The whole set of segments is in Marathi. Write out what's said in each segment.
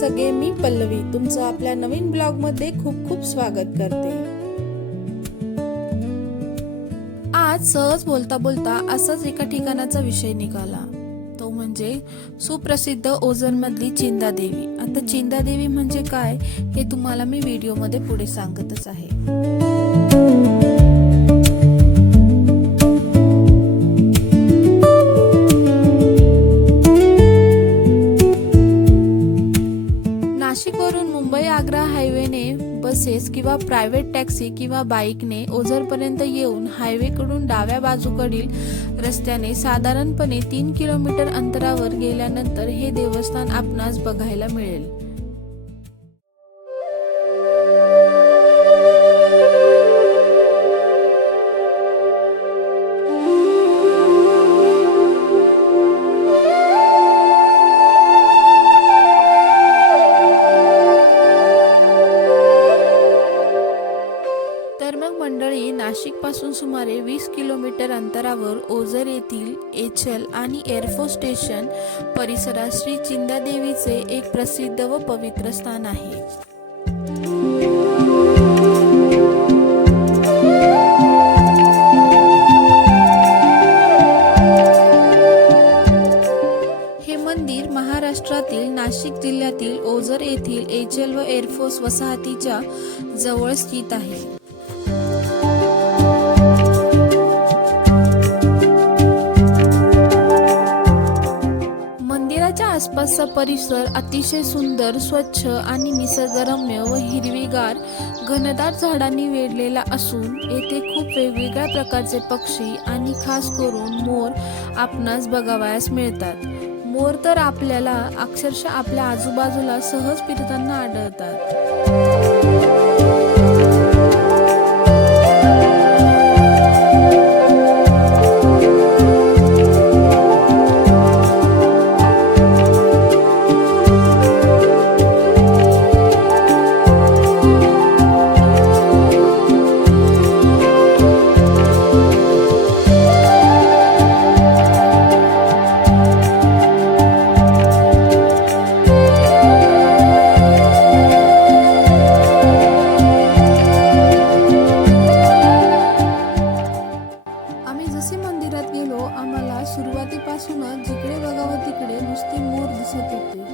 सगळे, मी पल्लवी तुमचं आपल्या नवीन ब्लॉग मध्ये खूप खूप स्वागत करते। आज सहज बोलता बोलता असंच एका ठिकाणाचा विषय निघाला, तो म्हणजे सुप्रसिद्ध ओझर मधली चिंदादेवी। आता चिंदादेवी म्हणजे काय हे तुम्हाला मी व्हिडिओ मध्ये पुढे सांगतच आहे। नाशिकवरून मुंबई आग्रा हायवेने बसेस किंवा प्रायव्हेट टॅक्सी किंवा बाईकने ओझरपर्यंत येऊन हायवेकडून डाव्या बाजूकडील रस्त्याने साधारणपणे 3 किलोमीटर अंतरावर गेल्यानंतर हे देवस्थान आपणास बघायला मिळेल। तर मग मंडळी, नाशिक पासून सुमारे 20 किलोमीटर अंतरावर ओझर येथील एचल आणि एअरफोर्स स्टेशन परिसरात श्री चिंदादेवीचे एक प्रसिद्ध व पवित्र स्थान आहे। हे मंदिर महाराष्ट्रातील नाशिक जिल्ह्यातील ओझर येथील एचल व एअरफोर्स वसाहतीच्या जवळ स्थित आहे। मंदिराच्या आसपासचा परिसर अतिशय सुंदर, स्वच्छ आणि निसर्गरम्य व हिरवीगार घनदाट झाडांनी वेढलेला असून येथे खूप वेगवेगळ्या प्रकारचे पक्षी आणि खास करून मोर आपणास बघावयास मिळतात। मोर तर आपल्याला अक्षरशः आपल्या आजूबाजूला सहज फिरताना आढळतात। मंदिरात गेलो, आम्हाला सुरुवातीपासूनच जिकडे बघावं तिकडे नुसते मोर दिसत होते।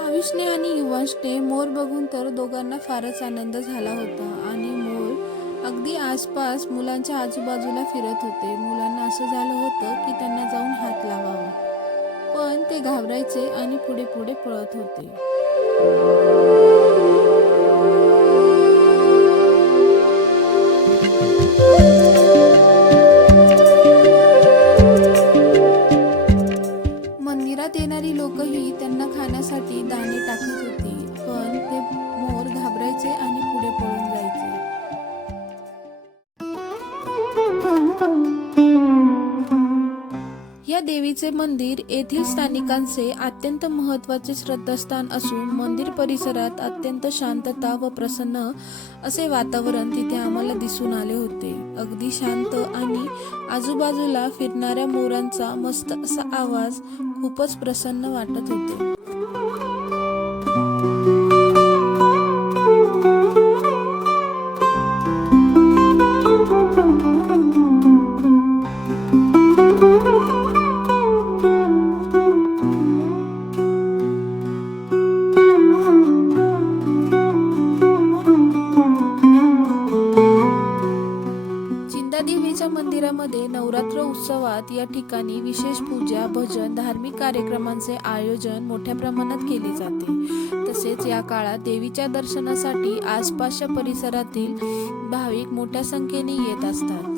आयुषने आणि युवांशने मोर बघून तर दोघांना फारच आनंद झाला होता आणि मोर अगदी आसपास मुलांच्या आजूबाजूला फिरत होते। मुलांना असं झालं होतं की त्यांना जाऊन हात लावावा, पण ते घाबरायचे आणि पुढे पुढे पळत होते। मंदिरात येणारी लोकही त्यांना खाण्यासाठी दाणे टाकत होती, पण ते मोर घाबरायचे आणि पुढे पळून जायचे। या देवीचे मंदिर येथील स्थानिकांचे अत्यंत महत्त्वाचे श्रद्धास्थान असून मंदिर परिसरात अत्यंत शांतता व प्रसन्न असे वातावरण तिथे आम्हाला दिसून आले होते। अगदी शांत आणि आजूबाजूला फिरणाऱ्या मोरांचा मस्त असा आवाज खूपच प्रसन्न वाटत होते। चिंदादेवीच्या मंदिरामध्ये नवरात्र उत्सवात या ठिकाणी विशेष पूजा, भजन, धार्मिक कार्यक्रमांचे आयोजन मोठ्या प्रमाणात केले जाते। तसेच या काळात देवीच्या दर्शनासाठी आसपासच्या परिसरातील भाविक मोठ्या संख्येने येत असतात।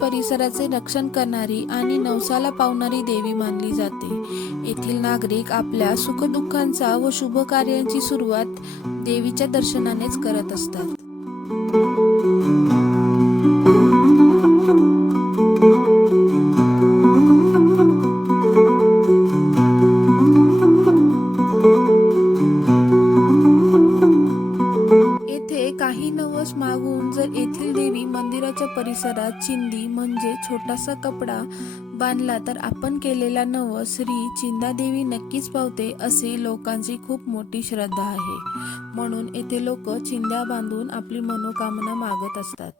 परिसराचे रक्षण करणारी आणि नवसाला पावणारी देवी मानली जाते. येथील नागरिक आपल्या सुखदुःखांचा व शुभ कार्यांची सुरुवात देवीच्या दर्शनानेच करत असतात. काही नवस मागून जर येथील देवी मंदिराच्या परिसरात चिंदी म्हणजे छोटासा कपडा बांधला तर आपण केलेला नवस श्री चिंदादेवी नक्कीच पावते असे लोकांची खूप मोठी श्रद्धा आहे. म्हणून येथे लोक चिंध्या बांधून आपली मनोकामना मागत असतात.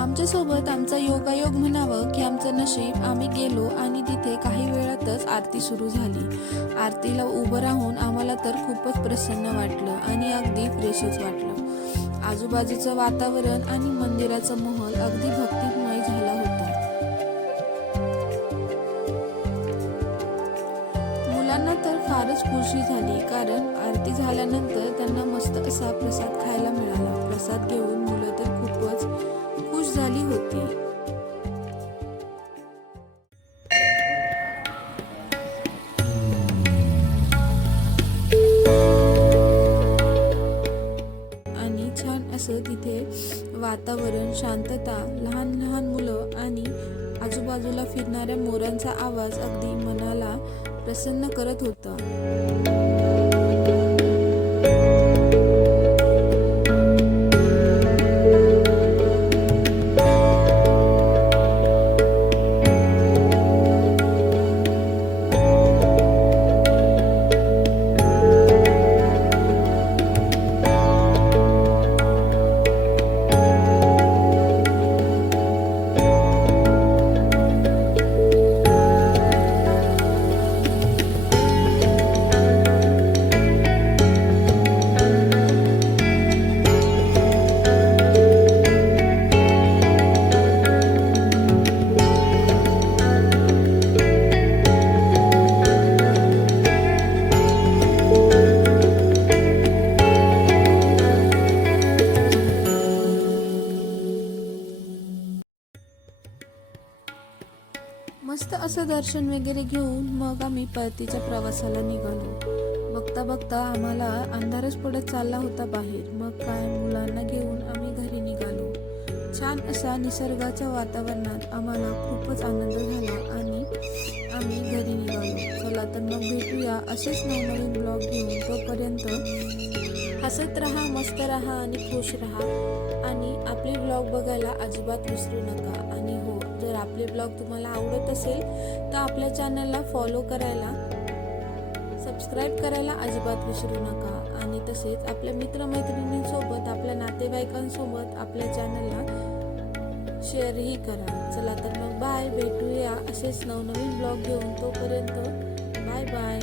आमच्यासोबत आमचा योगायोग म्हणावं की आमचं नशीब. आम्ही गेलो आणि तिथे काही वेळातच आरती सुरू झाली. आरतीला उभं राहून आम्हाला तर खूपच प्रसन्न वाटलं आणि अगदी फ्रेशच वाटलं. आजूबाजूचं वातावरण आणि मंदिराचा माहोल अगदी भक्तिमय झाला होता. मुलांना तर फारच खुशी झाली, कारण आरती झाल्यानंतर त्यांना मस्त असा प्रसाद खायला मिळाला. प्रसाद घेऊन मुलं तर खूपच खुश झाली होती. आणि छान असं तिथे वातावरण, शांतता, लहान लहान मुलं आणि आजूबाजूला फिरणाऱ्या मोरांचा आवाज अगदी मनाला प्रसन्न करत होता. मस्त असं दर्शन वगैरे घेऊन मग आम्ही परतीच्या प्रवासाला निघालो. बघता बघता आम्हाला अंधारच पडत चालला होता बाहेर. मग काय मुलांना घेऊन आम्ही घरी निघालो. छान असा निसर्गाच्या वातावरणात आम्हाला खूपच आनंद झाला आणि आम्ही घरी निघालो. चला तर मग भेटूया असेच नवनवीन ब्लॉग घेऊन. तोपर्यंत हसत राहा, मस्त राहा आणि खुश राहा आणि आपले ब्लॉग बघायला अजिबात विसरू नका. आणि हो, जर आपले ब्लॉग तुम्हाला आवडत असेल तर आपल्या चॅनलला फॉलो करायला, सबस्क्राईब करायला अजिबात विसरू नका. आणि तसेच आपल्या मित्रमैत्रिणींसोबत, आपल्या नातेवाईकांसोबत आपल्या चॅनलला शेअरही करा. चला तर मग बाय, भेटूया असेच नवनवीन ब्लॉग घेऊन. तोपर्यंत बाय बाय.